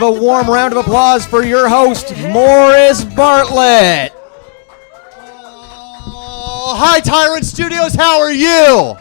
give a warm round of applause for your host, Morris Bartlett. Oh, hi, Tyrant Studios. How are you?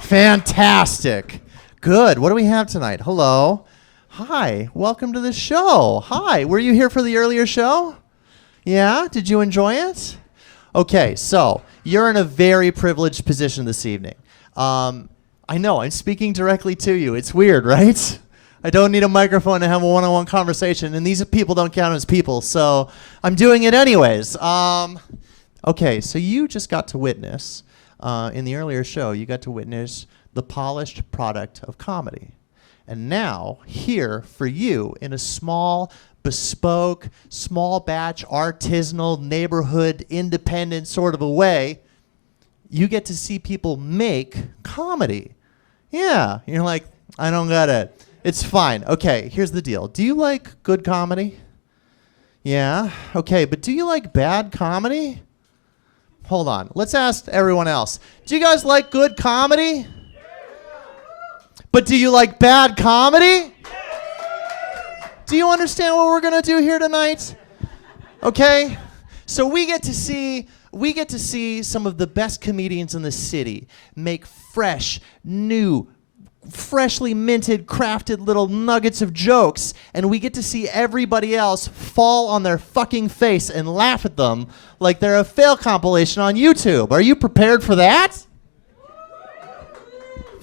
Fantastic. Good. What do we have tonight? Hello. Hi. Welcome to the show. Hi. Were you here for the earlier show? Yeah? Did you enjoy it? Okay, so you're in a very privileged position this evening. I know, I'm speaking directly to you. It's weird, right? I don't need a microphone to have a one-on-one conversation, and these people don't count as people, so I'm doing it anyways. Okay, so you just got to witness, in the earlier show, you got to witness the polished product of comedy. And now, here for you, in a small, bespoke, small batch, artisanal, neighborhood, independent sort of a way, you get to see people make comedy. Yeah, you're like, I don't get it. It's fine. Okay, here's the deal. Do you like good comedy? Yeah? Okay, but do you like bad comedy? Hold on. Let's ask everyone else. Do you guys like good comedy? But do you like bad comedy? Do you understand what we're going to do here tonight? Okay? So we get to see some of the best comedians in the city make fresh, new, freshly minted, crafted little nuggets of jokes, and we get to see everybody else fall on their fucking face and laugh at them like they're a fail compilation on YouTube. Are you prepared for that?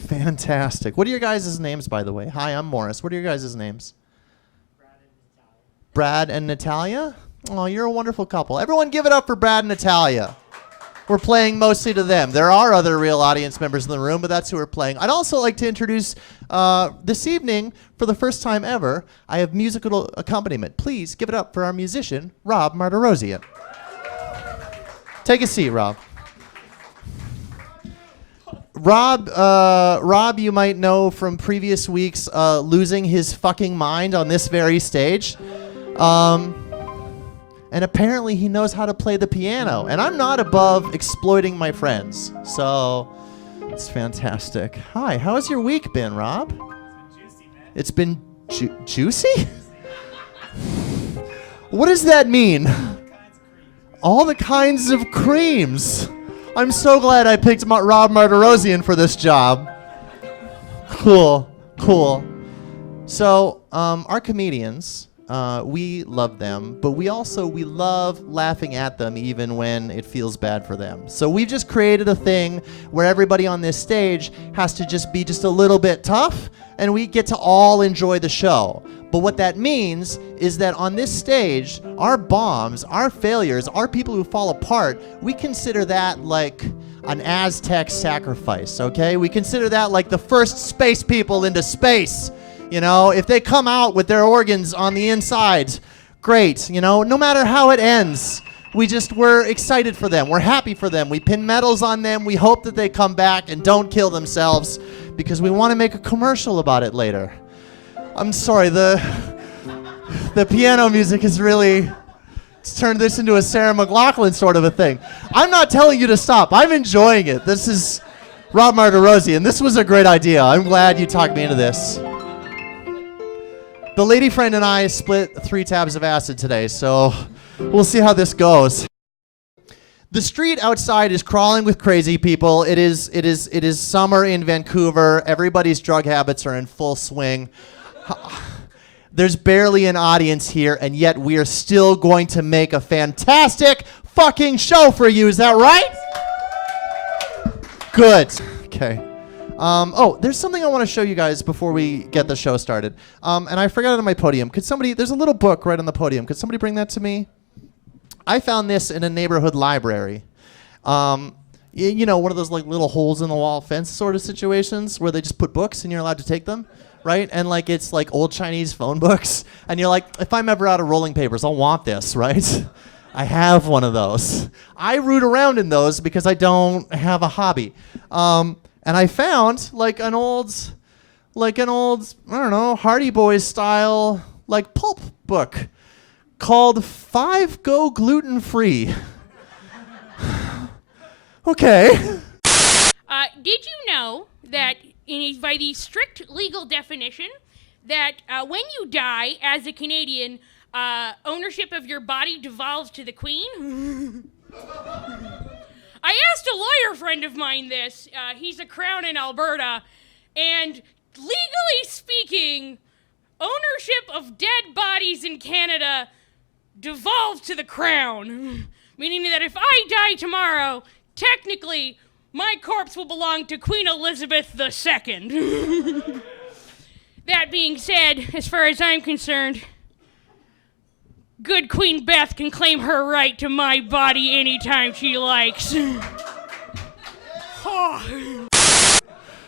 Fantastic. What are your guys' names, by the way? Hi, I'm Morris. What are your guys' names? Brad and Natalia? Oh, you're a wonderful couple. Everyone give it up for Brad and Natalia. We're playing mostly to them. There are other real audience members in the room, but that's who we're playing. I'd also like to introduce this evening, for the first time ever, I have musical accompaniment. Please give it up for our musician, Rob Martirosian. Take a seat, Rob. Rob, you might know from previous weeks losing his fucking mind on this very stage. And apparently he knows how to play the piano. And I'm not above exploiting my friends. So it's fantastic. Hi, how has your week been, Rob? It's been juicy, man. Juicy? What does that mean? All the kinds of creams. I'm so glad I picked Rob Martirosian for this job. Cool. So our comedians... we love them, but we love laughing at them even when it feels bad for them. So we've just created a thing where everybody on this stage has to just be just a little bit tough, and we get to all enjoy the show. But what that means is that on this stage, our bombs, our failures, our people who fall apart, we consider that like an Aztec sacrifice, okay? We consider that like the first space people into space. You know, if they come out with their organs on the inside, great. You know, no matter how it ends, we're excited for them. We're happy for them. We pin medals on them. We hope that they come back and don't kill themselves because we want to make a commercial about it later. I'm sorry, the piano music has really turned this into a Sarah McLachlan sort of a thing. I'm not telling you to stop. I'm enjoying it. This is Rob Martirosian. This was a great idea. I'm glad you talked me into this. The lady friend and I split 3 tabs of acid today, so we'll see how this goes. The street outside is crawling with crazy people. It is summer in Vancouver. Everybody's drug habits are in full swing. There's barely an audience here, and yet we are still going to make a fantastic fucking show for you. Is that right? Good. Okay. There's something I want to show you guys before we get the show started. And I forgot it on my podium. There's a little book right on the podium. Could somebody bring that to me? I found this in a neighborhood library. You know, one of those like little holes in the wall fence sort of situations where they just put books and you're allowed to take them, right? And like it's like old Chinese phone books. And you're like, if I'm ever out of rolling papers, I'll want this, right? I have one of those. I root around in those because I don't have a hobby. And I found like an old, I don't know, Hardy Boys style, like pulp book called 5 Go Gluten Free. Okay. Did you know that by the strict legal definition, that when you die as a Canadian, ownership of your body devolves to the Queen? I asked a lawyer friend of mine this. He's a crown in Alberta, and legally speaking, ownership of dead bodies in Canada devolves to the crown. Meaning that if I die tomorrow, technically, my corpse will belong to Queen Elizabeth II. That being said, as far as I'm concerned, good Queen Beth can claim her right to my body anytime she likes.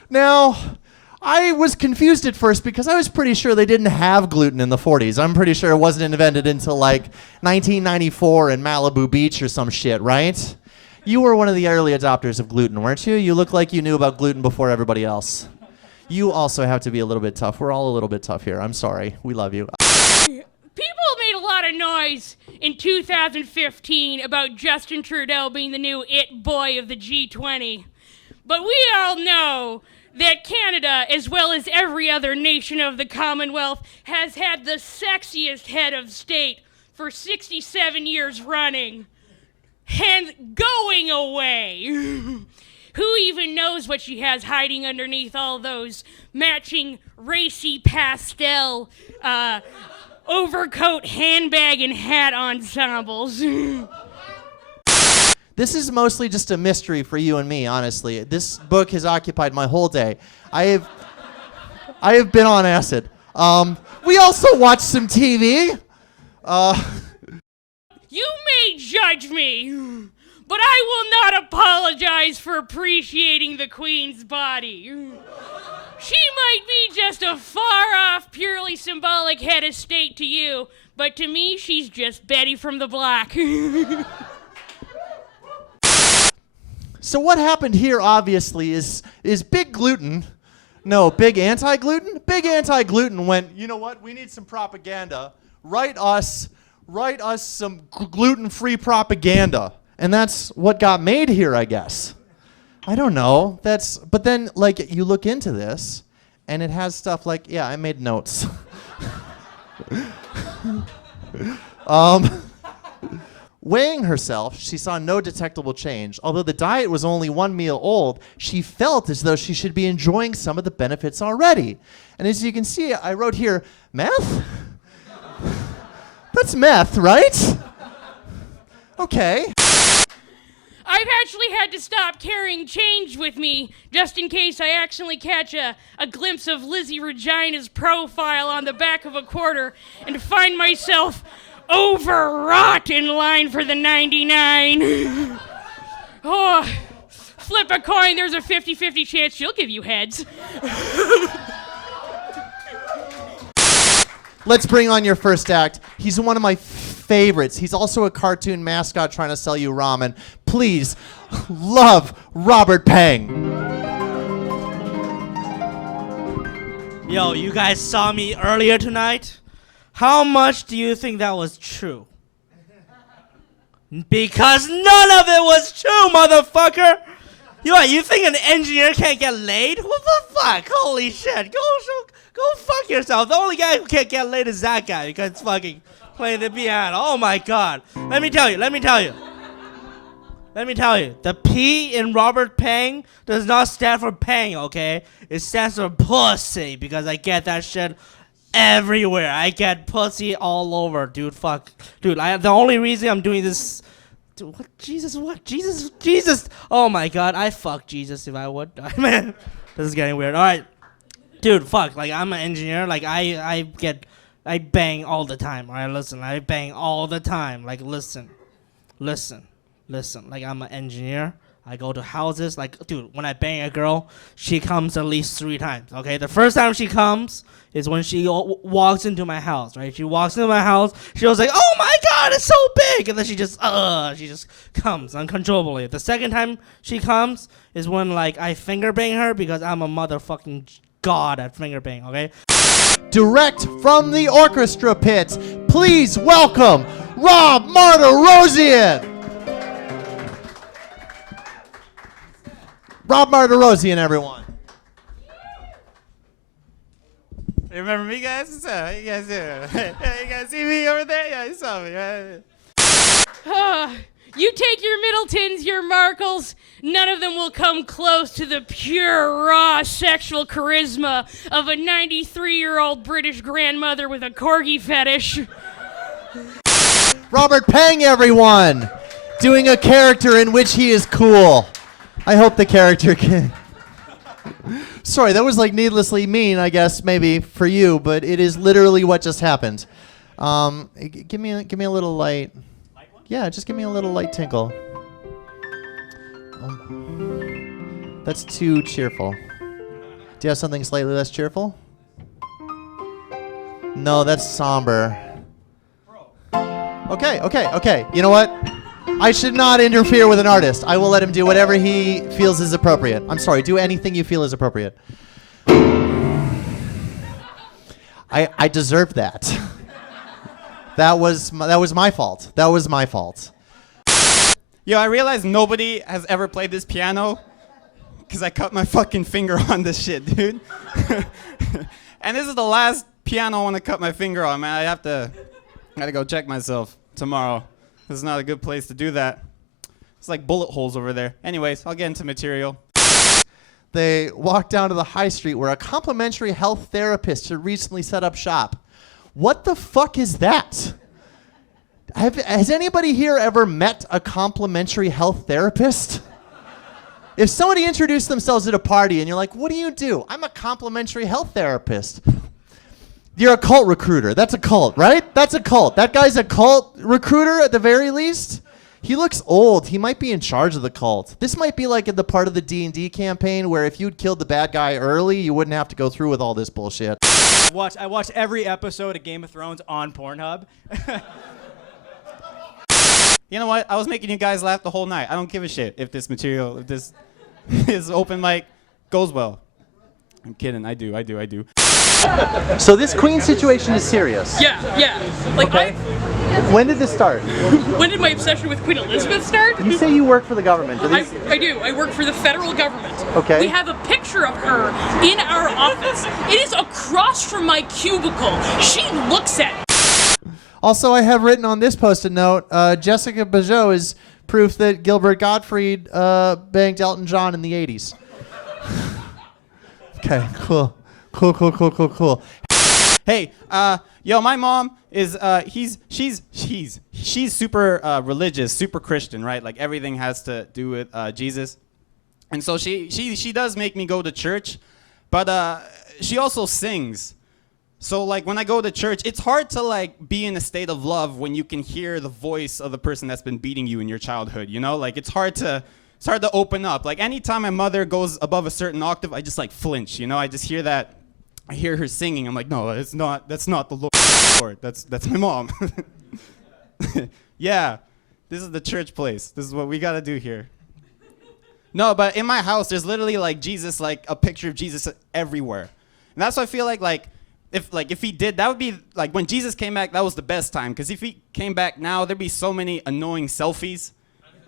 Now, I was confused at first because I was pretty sure they didn't have gluten in the 40s. I'm pretty sure it wasn't invented until like 1994 in Malibu Beach or some shit, right? You were one of the early adopters of gluten, weren't you? You look like you knew about gluten before everybody else. You also have to be a little bit tough. We're all a little bit tough here. I'm sorry. We love you. People made a lot of noise in 2015 about Justin Trudeau being the new it boy of the G20. But we all know that Canada, as well as every other nation of the Commonwealth, has had the sexiest head of state for 67 years running. And going away. Who even knows what she has hiding underneath all those matching racy pastel overcoat, handbag, and hat ensembles? This is mostly just a mystery for you and me, honestly. This book has occupied my whole day. I have been on acid. We also watched some TV. You may judge me, but I will not apologize for appreciating the Queen's body. She might be just a far-off, purely symbolic head of state to you, but to me, she's just Betty from the block. So what happened here, obviously, is Big Gluten. No, Big Anti-Gluten? Big Anti-Gluten went, you know what? We need some propaganda. Write us some gluten-free propaganda. And that's what got made here, I guess. I don't know. But then, like, you look into this, and it has stuff like, yeah, I made notes. Weighing herself, she saw no detectable change. Although the diet was only 1 meal old, she felt as though she should be enjoying some of the benefits already. And as you can see, I wrote here, meth? That's meth, right? Okay. I've actually had to stop carrying change with me just in case I accidentally catch a glimpse of Lizzie Regina's profile on the back of a quarter and find myself overwrought in line for the 99. Oh, flip a coin, there's a 50-50 chance she'll give you heads. Let's bring on your first act. He's one of my favorites. He's also a cartoon mascot trying to sell you ramen. Please, love Robert Pang. Yo, you guys saw me earlier tonight? How much do you think that was true? Because none of it was true, motherfucker! You think an engineer can't get laid? What the fuck? Holy shit. Go fuck yourself. The only guy who can't get laid is that guy because he's fucking playing the piano. Oh my god. Let me tell you. The P in Robert Pang does not stand for Pang, okay? It stands for pussy because I get that shit everywhere. I get pussy all over, dude. Fuck. Dude, the only reason I'm doing this... Dude, what? Jesus. Oh my god. I fuck Jesus if I would. Man, this is getting weird. Alright. Dude, fuck. Like, I'm an engineer. Like, I bang all the time. Alright, listen. I bang all the time. Like, listen. Like, I'm an engineer. I go to houses. Like, dude, when I bang a girl, she comes at least 3 times, okay? The first time she comes is when she walks into my house, right? She walks into my house. She was like, oh my god, it's so big. And then she just comes uncontrollably. The second time she comes is when, like, I finger bang her because I'm a motherfucking god at finger bang, okay? Direct from the orchestra pit, please welcome Rob Martirosian. Rob Martirosian, everyone. Remember me, guys? What's up? You guys doing? Hey, you guys see me over there? Yeah, you saw me, right? You take your Middletons, your Markles, none of them will come close to the pure, raw sexual charisma of a 93-year-old British grandmother with a corgi fetish. Robert Pang, everyone! Doing a character in which he is cool. I hope the character can... Sorry, that was like needlessly mean, I guess, maybe, for you, but it is literally what just happened. Give me a little light. Yeah, just give me a little light tinkle. That's too cheerful. Do you have something slightly less cheerful? No, that's somber. Okay. You know what? I should not interfere with an artist. I will let him do whatever he feels is appropriate. I'm sorry, do anything you feel is appropriate. I deserve that. That was my fault. That was my fault. Yo, I realized nobody has ever played this piano because I cut my fucking finger on this shit, dude. And this is the last piano I want to cut my finger on, man. I gotta go check myself tomorrow. This is not a good place to do that. It's like bullet holes over there. Anyways, I'll get into material. They walked down to the high street where a complimentary health therapist had recently set up shop. What the fuck is that? Has anybody here ever met a complimentary health therapist? If somebody introduced themselves at a party and you're like, what do you do? I'm a complimentary health therapist. You're a cult recruiter. That's a cult, right? That's a cult. That guy's a cult recruiter at the very least. He looks old. He might be in charge of the cult. This might be like in the part of the D&D campaign where if you'd killed the bad guy early, you wouldn't have to go through with all this bullshit. I watched every episode of Game of Thrones on Pornhub. You know what? I was making you guys laugh the whole night. I don't give a shit if this open mic goes well. I'm kidding. I do. So this queen situation is serious. Yeah. Like, Okay. When did this start? when did my obsession with Queen Elizabeth start? You say you work for the government. I do. I work for the federal government. Okay. We have a picture of her in our office. It is across from my cubicle. She looks at it. Also, I have written on this post-it note, Jessica Pigeau is proof that Gilbert Gottfried banged Elton John in the 80s. Okay, cool. Hey, yo, my mom is she's super religious, super Christian, right? Like everything has to do with Jesus, and so she does make me go to church, but she also sings. So like when I go to church, it's hard to like be in a state of love when you can hear the voice of the person that's been beating you in your childhood. You know, like it's hard to open up. Like anytime my mother goes above a certain octave, I just like flinch. You know, I just hear that. I hear her singing. I'm like, no, that's not the Lord. That's my mom. Yeah, this is the church place. This is what we gotta do here. No, but in my house, there's literally like Jesus, like a picture of Jesus everywhere, and that's why I feel like if he did, that would be like when Jesus came back. That was the best time, because if he came back now, there'd be so many annoying selfies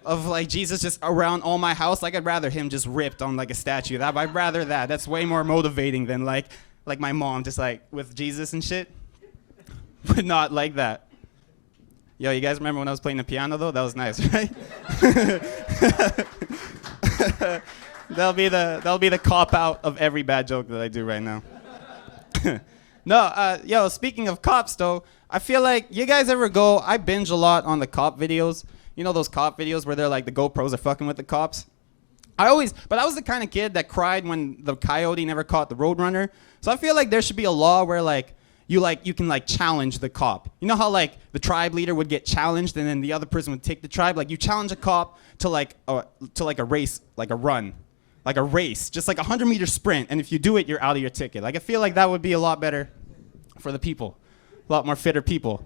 of like Jesus just around all my house. Like I'd rather him just ripped on like a statue. I'd rather that. That's way more motivating than like my mom just like with Jesus and shit. But not like that. Yo, you guys remember when I was playing the piano though? That was nice, right? That'll be the cop out of every bad joke that I do right now. No, yo, speaking of cops though, I feel like you guys ever go, I binge a lot on the cop videos. You know those cop videos where they're like the GoPros are fucking with the cops? But I was the kind of kid that cried when the coyote never caught the roadrunner. So I feel like there should be a law where you can like challenge the cop. You know how like the tribe leader would get challenged and then the other person would take the tribe? Like you challenge a cop to like a race, like a run, like a race, just like a 100-meter sprint. And if you do it, you're out of your ticket. Like I feel like that would be a lot better for the people, a lot more fitter people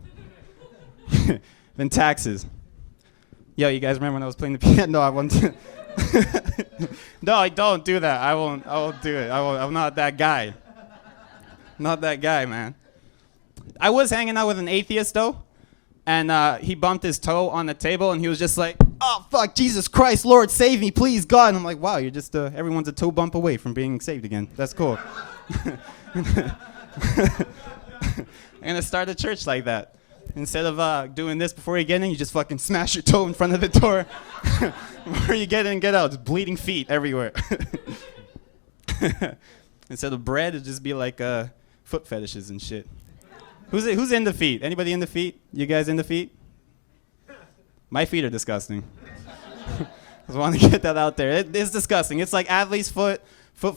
than taxes. Yo, you guys remember when I was playing the piano? No, I won't. No, I don't do that. I won't do it. I'm not that guy. Not that guy, man. I was hanging out with an atheist, though, and he bumped his toe on the table, and he was just like, oh, fuck, Jesus Christ, Lord, save me, please, God. And I'm like, wow, you're just, everyone's a toe bump away from being saved again. That's cool. I'm gonna start a church like that. Instead of doing this before you get in, you just fucking smash your toe in front of the door. Before you get in and get out, it's bleeding feet everywhere. Instead of bread, it'd just be like foot fetishes and shit. Who's in the feet? Anybody in the feet? You guys in the feet? My feet are disgusting. Just want to get that out there. It's disgusting. It's like athlete's foot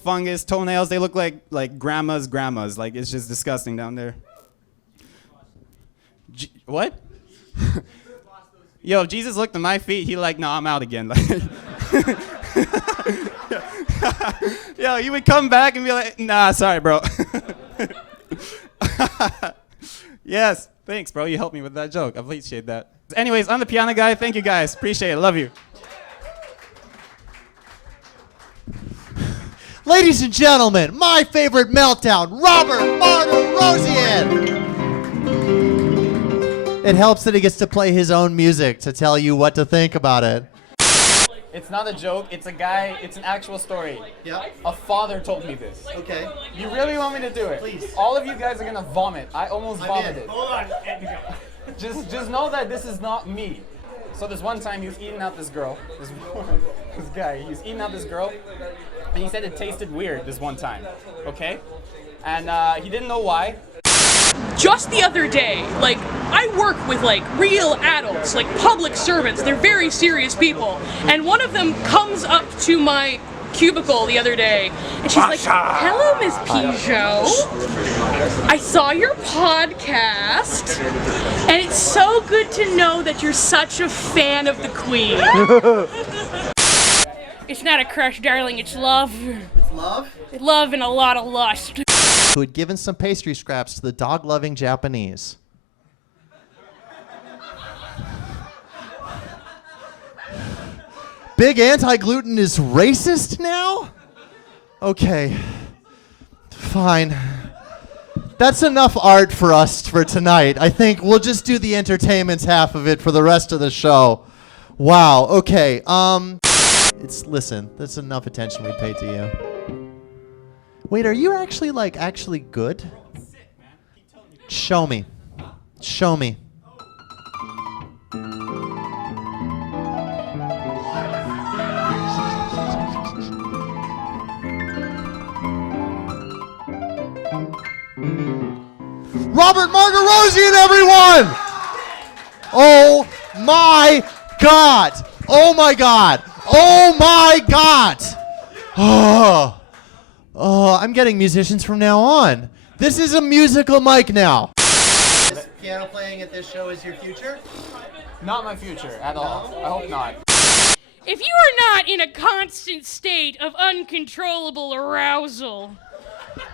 fungus, toenails. They look like grandma's. Like, it's just disgusting down there. What? Yo, Jesus looked at my feet. He like, no, I'm out again. Yo, you would come back and be like, nah, sorry, bro. Yes, thanks, bro. You helped me with that joke. I appreciate that. Anyways, I'm the piano guy. Thank you, guys. Appreciate it. Love you. Ladies and gentlemen, my favorite Meltdown, Robert Martirosian. It helps that he gets to play his own music to tell you what to think about it. It's not a joke. It's a guy. It's an actual story. Yeah. A father told me this. Okay. You really want me to do it? Please. All of you guys are gonna vomit. I almost vomited. Hold on. Just know that this is not me. So this one time he was eating out this girl. This guy. He was eating out this girl, and he said it tasted weird this one time. Okay. And he didn't know why. Just the other day, like, I work with, like, real adults, like, public servants. They're very serious people. And one of them comes up to my cubicle the other day, and she's like, hello, Miss Pigeau. I saw your podcast, and it's so good to know that you're such a fan of the Queen. It's not a crush, darling, it's love. It's love? Love and a lot of lust. Who had given some pastry scraps to the dog-loving Japanese. Big anti-gluten is racist now? Okay, fine. That's enough art for us for tonight. I think we'll just do the entertainment half of it for the rest of the show. Wow, okay, listen, that's enough attention we paid to you. Wait, are you actually good? Show me. Show me. Robert Martirosian, everyone! Oh my God! Oh my God! Oh my God! Oh. Oh, I'm getting musicians from now on. This is a musical mic now. This piano playing at this show is your future? Not my future at all. I hope not. If you are not in a constant state of uncontrollable arousal,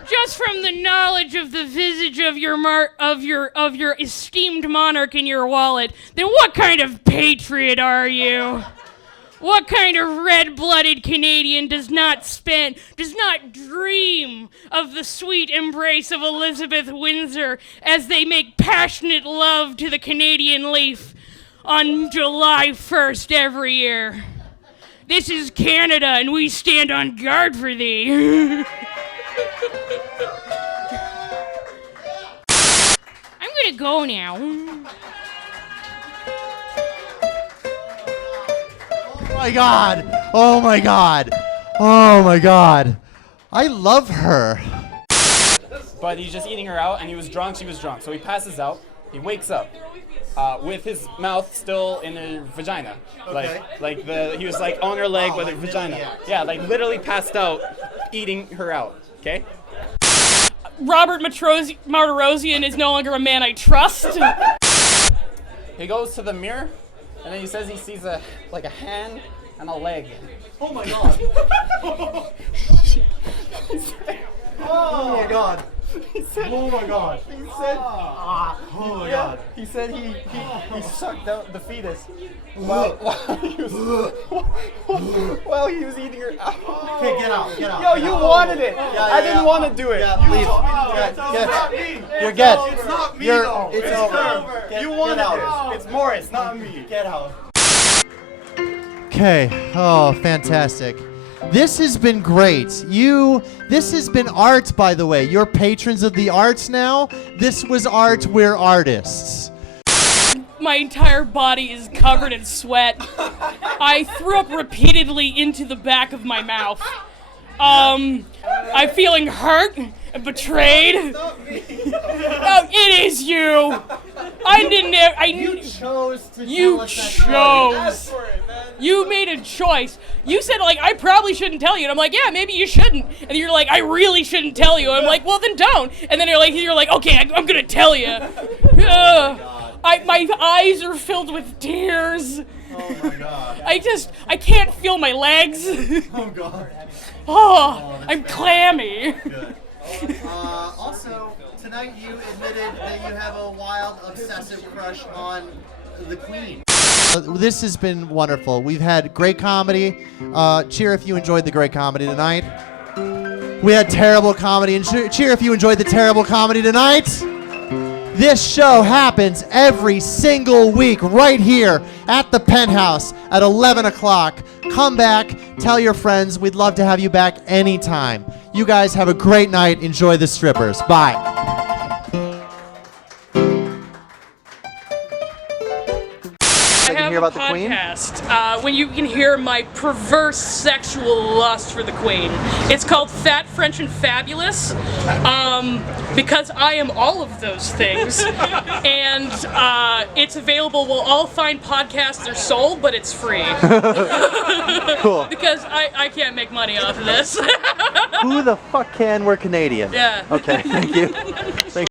just from the knowledge of the visage of your esteemed monarch in your wallet, then what kind of patriot are you? What kind of red-blooded Canadian does not dream of the sweet embrace of Elizabeth Windsor as they make passionate love to the Canadian leaf on July 1st every year? This is Canada, and we stand on guard for thee. I'm gonna go now. Oh my God! Oh my God! Oh my God! I love her. But he's just eating her out, and he was drunk. She was drunk. So he passes out. He wakes up with his mouth still in her vagina. Okay. He was like on her leg with her vagina. Yeah, like literally passed out, eating her out. Okay. Robert Martirosian is no longer a man I trust. He goes to the mirror, and then he says he sees a hand and a leg. Oh my God! Oh my God! Oh my God! He said, Oh my God! He said he sucked out the fetus while he was eating her out. Okay, get out! Get out! Yo, you wanted it. I didn't want to do it. Yeah, leave. You're good. It's not me. It's over. You wanted it. It's Morris, not me. Get out. Okay. Oh, fantastic. This has been great. This has been art, by the way. You're patrons of the arts now. This was art. We're artists. My entire body is covered in sweat. I threw up repeatedly into the back of my mouth. I'm feeling hurt and betrayed. Oh, it is you. I didn't. You chose to You tell us that story. chose. You made a choice. You said, like, I probably shouldn't tell you. And I'm like, yeah, maybe you shouldn't. And you're like, I really shouldn't tell you. I'm like, well, then don't. And then you're like, okay, I'm going to tell you. My eyes are filled with tears. Oh my God. I can't feel my legs. Oh God. Oh, I'm clammy. Good. Also, tonight you admitted that you have a wild, obsessive crush on the Queen. This has been wonderful. We've had great comedy. Cheer if you enjoyed the great comedy tonight. We had terrible comedy, and cheer if you enjoyed the terrible comedy tonight. This show happens every single week right here at the Penthouse at 11 o'clock. Come back, tell your friends. We'd love to have you back anytime. You guys have a great night. Enjoy the strippers. Bye. I have hear a about the Queen? podcast when you can hear my perverse sexual lust for the Queen. It's called Fat, French, and Fabulous because I am all of those things. And it's available. Well, all fine podcasts are sold, but it's free. Cool. Because I can't make money off of this. Who the fuck can? We're Canadian. Yeah. Okay, thank you.